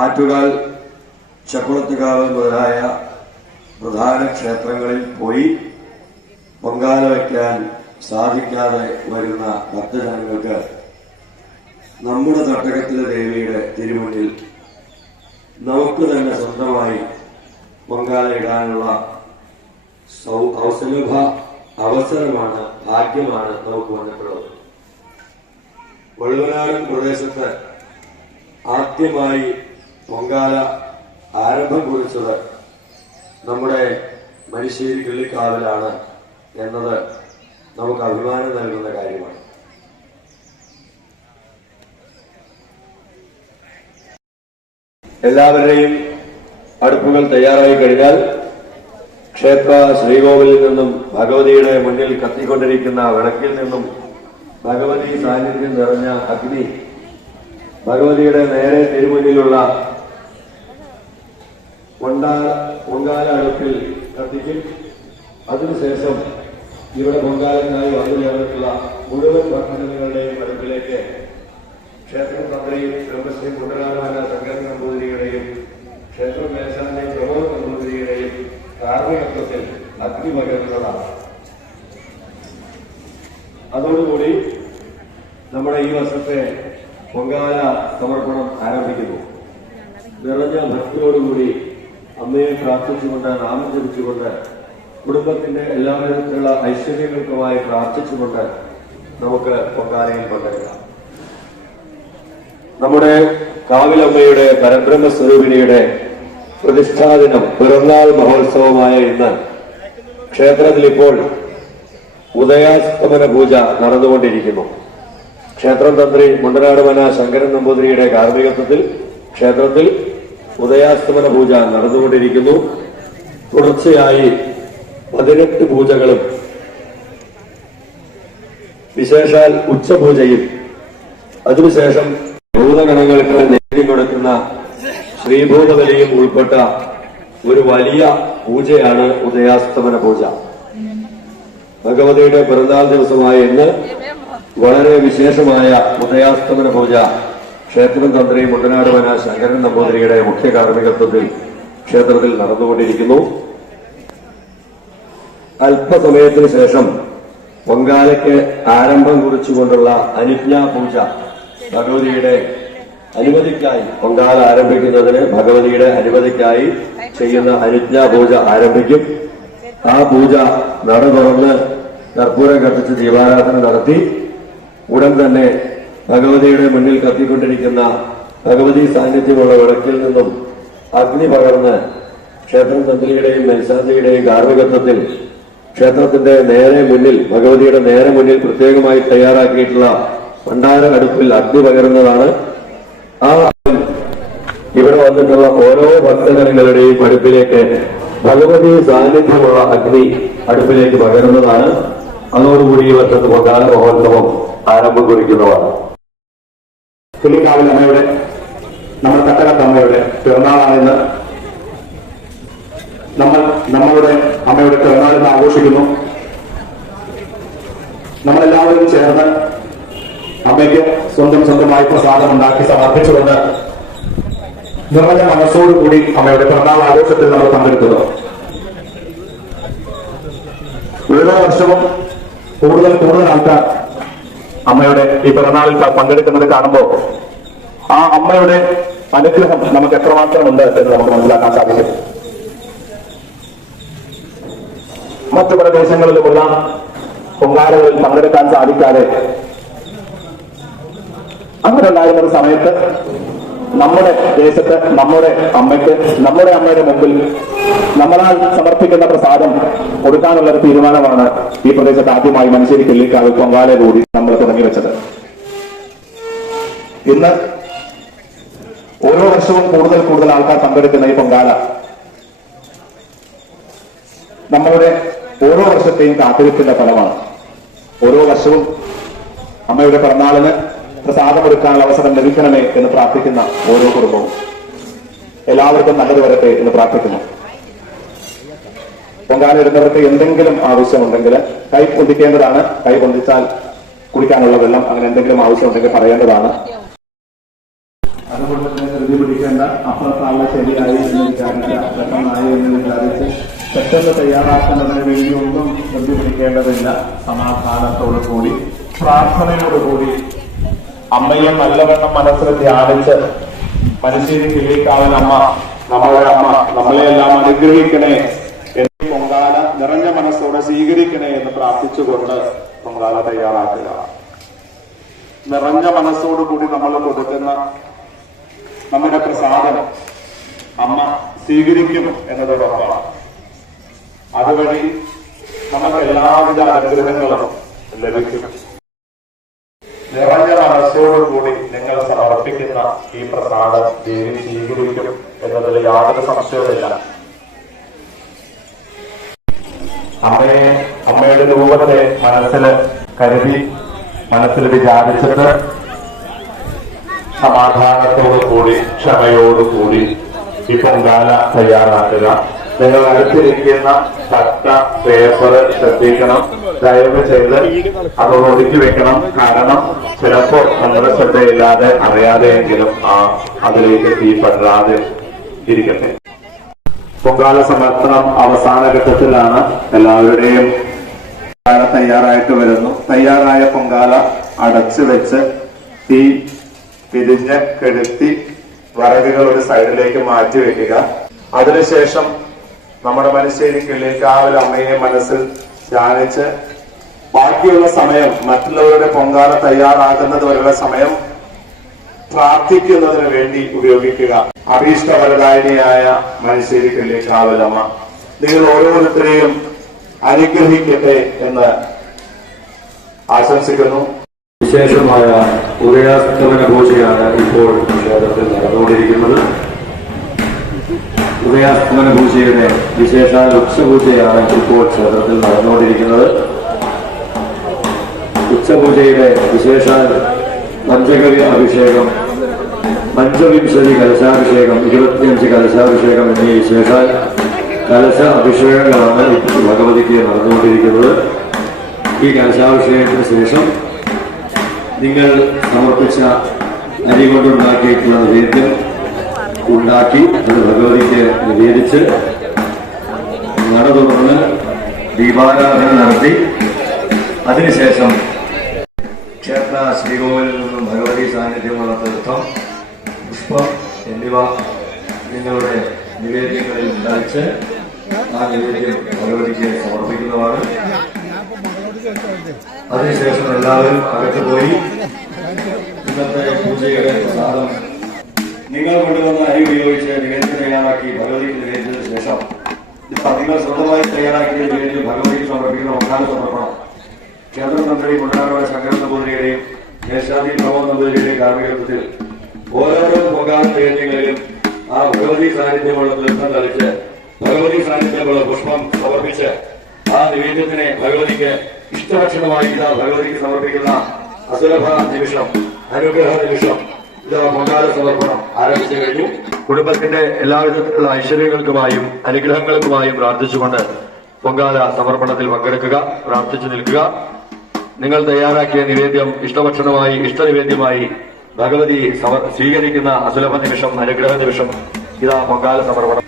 ആറ്റുകാൽ, ചക്കുളത്തുകാവ് മുതലായ പ്രധാന ക്ഷേത്രങ്ങളിൽ പോയി പൊങ്കാല വയ്ക്കാൻ സാധിക്കാതെ വരുന്ന ഭക്തജനങ്ങൾക്ക് നമ്മുടെ തട്ടകത്തിലെ ദേവിയുടെ തിരുമുന്നിൽ നമുക്ക് തന്നെ സ്വന്തമായി പൊങ്കാല ഇടാനുള്ള സുലഭ അവസരമാണ്, ഭാഗ്യമാണ് നമുക്ക് വന്നിട്ടുള്ളത്. വള്ളുവനാടൻ പ്രദേശത്ത് ആദ്യമായി പൊങ്കാല ആരംഭം കുറിച്ചത് നമ്മുടെ മരിശ്ശേരി കിള്ളിക്കാവിലാണ് എന്നത് നമുക്ക് അഭിമാനം നൽകുന്ന കാര്യമാണ്. എല്ലാവരുടെയും അടുപ്പുകൾ തയ്യാറായി കഴിഞ്ഞാൽ ക്ഷേത്ര ശ്രീകോവിലിൽ നിന്നും ഭഗവതിയുടെ മുന്നിൽ കത്തിക്കൊണ്ടിരിക്കുന്ന വിളക്കിൽ നിന്നും ഭഗവതി സാന്നിധ്യം നിറഞ്ഞ അഗ്നി ഭഗവതിയുടെ നേരെ തിരുമുന്നിലുള്ള പൊങ്കാല അടുപ്പിൽ കത്തിക്കും. അതിനുശേഷം ഇവിടെ പൊങ്കാലനായി വന്നു ചേർന്നിട്ടുള്ള മുഴുവൻ ഭക്തജനങ്ങളുടെയും അടുപ്പിലേക്ക് ക്ഷേത്രം തന്ത്രിയും ബ്രഹ്മശ്രീ കുണ്ടനാരായണ ശങ്കരൻ നമ്പൂതിരിയുടെയും ക്ഷേത്ര മേശാന്തി പ്രമോദ് നമ്പൂതിരിയുടെയും കാർമ്മികത്വത്തിൽ അഗ്നി പകരുന്നതാണ്. അതോടുകൂടി നമ്മുടെ ഈ വർഷത്തെ പൊങ്കാല സമർപ്പണം ആരംഭിക്കുന്നു. നിറഞ്ഞ ഭക്തിയോടുകൂടി അമ്മയെ പ്രാർത്ഥിച്ചുകൊണ്ട്, നാമം ജപിച്ചുകൊണ്ട്, കുടുംബത്തിന്റെ എല്ലാവിധത്തിലുള്ള ഐശ്വര്യങ്ങൾക്കുമായി പ്രാർത്ഥിച്ചുകൊണ്ട് നമുക്ക് പൊങ്കാലയിൽ പങ്കെടുക്കാം. നമ്മുടെ കാവിലമ്മയുടെ പരബ്രഹ്മ സ്വരൂപിണിയുടെ പ്രതിഷ്ഠാദിനം, പിറന്നാൾ മഹോത്സവമായ ഇന്ന് ക്ഷേത്രത്തിൽ ഇപ്പോൾ ഉദയാസ്തമന പൂജ നടന്നുകൊണ്ടിരിക്കുന്നു. ക്ഷേത്രം തന്ത്രി മുണ്ടനാട് മന ശങ്കരൻ നമ്പൂതിരിയുടെ കാർമ്മികത്വത്തിൽ ക്ഷേത്രത്തിൽ ഉദയാസ്തമന പൂജ നടന്നുകൊണ്ടിരിക്കുന്നു. തുടർച്ചയായി 18 പൂജകളും വിശേഷാൽ ഉച്ചപൂജയും അതിനുശേഷം ഭൂതഗണങ്ങൾക്ക് നേടി കൊടുക്കുന്ന ശ്രീഭൂതബലിയും ഉൾപ്പെട്ട ഒരു വലിയ പൂജയാണ് ഉദയാസ്തമന പൂജ. ഭഗവതിയുടെ പിറന്നാൾ ദിവസമായ ഇന്ന് വളരെ വിശേഷമായ ഉദയാസ്തമന പൂജ ക്ഷേത്രം തന്ത്രി മുണ്ടനാട് മന ശങ്കരൻ നമ്പൂതിരിയുടെ മുഖ്യ കാർമ്മികത്വത്തിൽ ക്ഷേത്രത്തിൽ നടന്നുകൊണ്ടിരിക്കുന്നു. അല്പസമയത്തിന് ശേഷം പൊങ്കാലയ്ക്ക് ആരംഭം കുറിച്ചുകൊണ്ടുള്ള അനുജ്ഞാ പൂജ, ഭഗവതിയുടെ അനുമതിക്കായി പൊങ്കാല ആരംഭിക്കുന്നതിന് ഭഗവതിയുടെ അനുമതിക്കായി ചെയ്യുന്ന അനുജ്ഞാ പൂജ ആരംഭിക്കും. ആ പൂജ നട തുറന്ന് കർപ്പൂരം കത്തിച്ച് ദീപാരാധന നടത്തി ഉടൻ തന്നെ ഭഗവതിയുടെ മുന്നിൽ കത്തിക്കൊണ്ടിരിക്കുന്ന ഭഗവതി സാന്നിധ്യമുള്ള വിളക്കിൽ നിന്നും അഗ്നി പകർന്ന് ക്ഷേത്രം തന്ത്രിയുടെയും മേൽശാന്തിയുടെയും കാർമ്മികത്വത്തിൽ ക്ഷേത്രത്തിന്റെ നേരെ മുന്നിൽ, ഭഗവതിയുടെ നേരെ മുന്നിൽ പ്രത്യേകമായി തയ്യാറാക്കിയിട്ടുള്ള ഭണ്ഡാര അടുപ്പിൽ അഗ്നി പകരുന്നതാണ്. ആ ഇവിടെ വന്നിട്ടുള്ള ഓരോ ഭക്തജനങ്ങളുടെയും അടുപ്പിലേക്ക് ഭഗവതി സാന്നിധ്യമുള്ള അഗ്നി അടുപ്പിലേക്ക് പകരുന്നതാണ്. അതോടുകൂടി ഈ വർഷത്തെ പൊങ്കാല മഹോത്സവം ആരംഭം കുറിക്കുന്നതാണ്. കിള്ളിക്കാവിൽ അമ്മയുടെ, നമ്മുടെ തട്ടകത്തമ്മയുടെ പിറന്നാളാണിന്ന്. നമ്മളുടെ അമ്മയുടെ പിറന്നാളിന്ന് ആഘോഷിക്കുന്നു. നമ്മളെല്ലാവരും ചേർന്ന് അമ്മയ്ക്ക് സ്വന്തമായി പ്രസാദം ഉണ്ടാക്കി സമർപ്പിച്ചുകൊണ്ട് നിറഞ്ഞ മനസ്സോടുകൂടി അമ്മയുടെ പിറന്നാൾ ആഘോഷത്തിൽ നമ്മൾ പങ്കെടുക്കുന്നു. ഓരോ വർഷവും കൂടുതൽ ആൾക്കാർ അമ്മയുടെ ഈ പിറന്നാളിൽ പങ്കെടുക്കുന്നത് കാണുമ്പോൾ ആ അമ്മയുടെ അനുഗ്രഹം നമുക്ക് എത്രമാത്രം ഉണ്ട് എന്ന് നമുക്ക് മനസ്സിലാക്കാൻ സാധിക്കും. മറ്റു പല ദേശങ്ങളിലുമുള്ള പൊങ്കാലകളിൽ പങ്കെടുക്കാൻ സാധിക്കാതെ അങ്ങനെ ഉണ്ടായിരുന്ന ഒരു സമയത്ത് നമ്മുടെ ദേശത്ത് നമ്മുടെ അമ്മയ്ക്ക്, നമ്മുടെ അമ്മയുടെ മുമ്പിൽ നമ്മളാൽ സമർപ്പിക്കുന്ന പ്രസാദം കൊടുക്കാനുള്ള ഒരു തീരുമാനമാണ് ഈ പ്രദേശത്ത് ആദ്യമായി മനുഷ്യരി കിള്ളിക്കാവ് പൊങ്കാല കൂടി നമ്മൾ തുടങ്ങി വെച്ചത്. ഇന്ന് ഓരോ വർഷവും കൂടുതൽ ആൾക്കാർ പങ്കെടുക്കുന്ന ഈ പൊങ്കാല നമ്മളുടെ ഓരോ വർഷത്തെയും കാത്തിരിപ്പിന്റെ ഫലമാണ്. ഓരോ വർഷവും അമ്മയുടെ പിറന്നാളിന് പ്രസാദമെടുക്കാനുള്ള അവസരം ലഭിക്കണമേ എന്ന് പ്രാർത്ഥിക്കുന്ന ഓരോ കുടുംബവും എല്ലാവർക്കും നല്ലത് വരട്ടെ എന്ന് പ്രാർത്ഥിക്കുന്നു. പൊങ്കാല ഇടുന്നവർക്ക് എന്തെങ്കിലും ആവശ്യമുണ്ടെങ്കിൽ കൈ പൊന്തിക്കേണ്ടതാണ്. കൈ പൊന്തിച്ചാൽ കുടിക്കാനുള്ള വെള്ളം, അങ്ങനെ എന്തെങ്കിലും ആവശ്യമുണ്ടെങ്കിൽ പറയേണ്ടതാണ്. അതുപോലെ അതുകൊണ്ട് തന്നെ ധൃതി പിടിക്കേണ്ട, അപ്പുറത്താളെ ശരിയായി എന്ന് വിചാരിച്ച, പെട്ടെന്നായി എന്ന് വിചാരിച്ച് പെട്ടെന്ന് തയ്യാറാക്കുന്നതിന് വേണ്ടി ഒന്നും ധൃതി പിടിക്കേണ്ടതില്ല. സമാധാനത്തോടു കൂടി പ്രാർത്ഥനയോടുകൂടി അമ്മയെ നല്ലവണ്ണം മനസ്സിൽ ധ്യാനിച്ച് മനശ്ശേരി കിള്ളിക്കാവൻ അമ്മ, നമ്മുടെ അമ്മ നമ്മളെല്ലാം അനുഗ്രഹിക്കണേ എന്ന് പൊങ്കാല നിറഞ്ഞ മനസ്സോടെ സ്വീകരിക്കണേ എന്ന് പ്രാർത്ഥിച്ചുകൊണ്ട് പൊങ്കാല തയ്യാറാക്കുക. നിറഞ്ഞ മനസ്സോടുകൂടി നമ്മൾ കൊടുക്കുന്ന നമ്മുടെ പ്രസാദം അമ്മ സ്വീകരിക്കും എന്നതോടൊപ്പമാണ്. അതുവഴി നമുക്ക് എല്ലാവിധ അനുഗ്രഹങ്ങളും ലഭിക്കും. നിറഞ്ഞ മനസ്സോടുകൂടി നിങ്ങൾ സമർപ്പിക്കുന്ന ഈ പ്രസാദം ദേവി സ്വീകരിക്കും എന്നതിൽ യാതൊരു സംശയവുമില്ല. അമ്മയുടെ രൂപത്തെ മനസ്സിൽ കരുതി, മനസ്സിൽ വിചാരിച്ചിട്ട് സമാധാനത്തോടുകൂടി ക്ഷമയോടുകൂടി ഈ പൊങ്കാല തയ്യാറാക്കുക. നിങ്ങൾ അടുത്തിരിക്കുന്ന തട്ട പേപ്പർ ശ്രദ്ധിക്കണം, ദയവ് ചെയ്ത് അത് ഒതുക്കി വെക്കണം. കാരണം ചിലപ്പോ നമ്മുടെ ശ്രദ്ധയില്ലാതെ അറിയാതെയെങ്കിലും അതിലേക്ക് തീപ്പെടാതെ ഇരിക്കട്ടെ. പൊങ്കാല സമർപ്പണം അവസാന ഘട്ടത്തിലാണ്. എല്ലാവരുടെയും പൊങ്കാല തയ്യാറായിട്ട് വരുന്നു. തയ്യാറായ പൊങ്കാല അടച്ചു വെച്ച് തീ പിരിഞ്ഞ് കെടുത്തി വിറകുകൾ ഒരു സൈഡിലേക്ക് മാറ്റി വെക്കുക. അതിനുശേഷം നമ്മുടെ മനശ്ശേരി കിള്ളിക്കാവൽ അമ്മയെ മനസ്സിൽ ധ്യാനിച്ച് ബാക്കിയുള്ള സമയം, മറ്റുള്ളവരുടെ പൊങ്കാല തയ്യാറാകുന്നത് വരെയുള്ള സമയം പ്രാർത്ഥിക്കുന്നതിന് വേണ്ടി ഉപയോഗിക്കുക. അഭീഷ്ടവരദായിനിയായ മനശ്ശേരി കിള്ളിക്കാവൽ അമ്മ നിങ്ങൾ ഓരോരുത്തരെയും അനുഗ്രഹിക്കട്ടെ എന്ന് ആശംസിക്കുന്നു. വിശേഷമായ ഉദയാസ്തമന പൂജയാണ് ഇപ്പോൾ ക്ഷേത്രത്തിൽ നടന്നുകൊണ്ടിരിക്കുന്നത്. ഉദയാസ്തമന പൂജയുടെ വിശേഷാൽ ഉച്ചപൂജയാണ് ഇപ്പോൾ ക്ഷേത്രത്തിൽ നടന്നുകൊണ്ടിരിക്കുന്നത്. ഉച്ചപൂജയുടെ വിശേഷാൽ പഞ്ചഗവ്യ അഭിഷേകം, പഞ്ചവിംശതി കലശാഭിഷേകം, 25 കലശാഭിഷേകം എന്നീ വിശേഷാൽ കലശ അഭിഷേകങ്ങളാണ് ഭഗവതിക്ക് നടന്നുകൊണ്ടിരിക്കുന്നത്. ഈ കലശാഭിഷേകത്തിന് ശേഷം നിങ്ങൾ സമർപ്പിച്ച അരി കൊണ്ടുണ്ടാക്കിയിട്ടുള്ള നിവേദ്യം ഉണ്ടാക്കി അത് ഭഗവതിക്ക് നിവേദിച്ച് നട തുറന്ന് ദീപാരാധന നടത്തി അതിനുശേഷം ക്ഷേത്ര ശ്രീകോവിലിൽ നിന്നും ഭഗവതി സാന്നിധ്യമുള്ള തീർത്ഥം, പുഷ്പം എന്നിവ നിങ്ങളുടെ നിവേദ്യങ്ങളിൽ ഉണ്ടാച്ച് ആ നിവേദ്യം ഭഗവതിക്ക് സമർപ്പിക്കുന്നതാണ്. അതിനുശേഷം എല്ലാവരും അകത്ത് പോയി ഇന്നത്തെ പൂജയുടെ പ്രസാദം നിങ്ങൾ കൊണ്ടുവന്ന അരി ഉപയോഗിച്ച് നിവേദ്യം തയ്യാറാക്കി ഭഗവതിക്ക് നിവേദിച്ചതിന് ശേഷം നിങ്ങൾ സ്വന്തമായി തയ്യാറാക്കിയ നിവേദ്യം ഭഗവതിക്ക് സമർപ്പിക്കുന്ന ഒന്നാം സമർപ്പണം ക്ഷേത്ര തന്ത്രി മുണ്ടനാട് ശങ്കരൻ നമ്പൂതിരിയുടെയും മേശാന്തി പ്രമോദ് നമ്പൂതിരിയുടെയും കാർമ്മികത്വത്തിൽ ഓരോരോ പൊങ്കാല നിവേദ്യങ്ങളിലും ആ ഭഗവതി സാന്നിധ്യമുള്ള തീർത്ഥം തളിച്ച് ഭഗവതി സാന്നിധ്യമുള്ള പുഷ്പം സമർപ്പിച്ച് ആ നിവേദ്യത്തിനെ ഭഗവതിക്ക് ഇഷ്ടഭക്ഷണമായി ഭഗവതിക്ക് സമർപ്പിക്കുന്ന അസുലഭ നിമിഷം, അനുഗ്രഹ നിമിഷം, ഇത് പൊങ്കാല സമർപ്പണം ആരംഭിച്ചു കഴിഞ്ഞു. കുടുംബത്തിന്റെ എല്ലാവിധത്തിലുള്ള ഐശ്വര്യങ്ങൾക്കുമായും അനുഗ്രഹങ്ങൾക്കുമായും പ്രാർത്ഥിച്ചുകൊണ്ട് പൊങ്കാല സമർപ്പണത്തിൽ പങ്കെടുക്കുക, പ്രാർത്ഥിച്ചു നിൽക്കുക. നിങ്ങൾ തയ്യാറാക്കിയ നിവേദ്യം ഇഷ്ടഭക്ഷണമായി, ഇഷ്ടനിവേദ്യമായി ഭഗവതി സ്വീകരിക്കുന്ന അസുലഭ നിമിഷം, അനുഗ്രഹ നിമിഷം, ഇതാ പൊങ്കാല സമർപ്പണം.